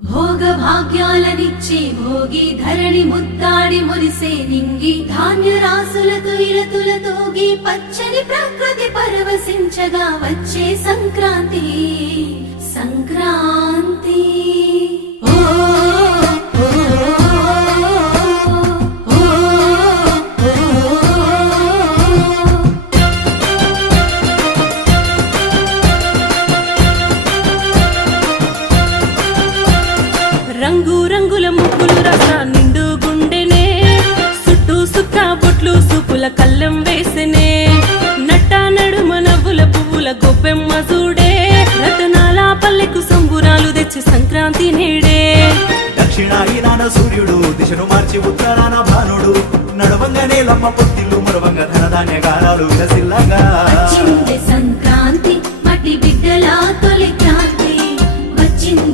భోగ భాగ్యాలనిచ్చే భోగి ధరణి ముద్దాడి మురిసే నింగి ధాన్య రాసులతో ఇలతులతోగి పచ్చని ప్రకృతి పరవశించగా వచ్చే సంక్రాంతి సంక్రాంతి ఓ ఓ, ఓ, రంగు రంగుల ముగ్గులు రస నిండు గుండెనే చుట్టూ సుక్క బొట్లు సూపుల కళ్ళం వేసనే నట్ట నడుమ నవ్వుల పువ్వుల గొప్పెమ్మ చూడే రతనాల పల్లెకు సంబురాలు తెచ్చి సంక్రాంతి నేడే దక్షిణాయనాన సూర్యుడు దిశను మార్చి ఉత్తరాన భానుడు నడవంగానే లమ్మ పొత్తిల్లు మరవంగ ధనధాన్య గారాలు విలసిల్లగా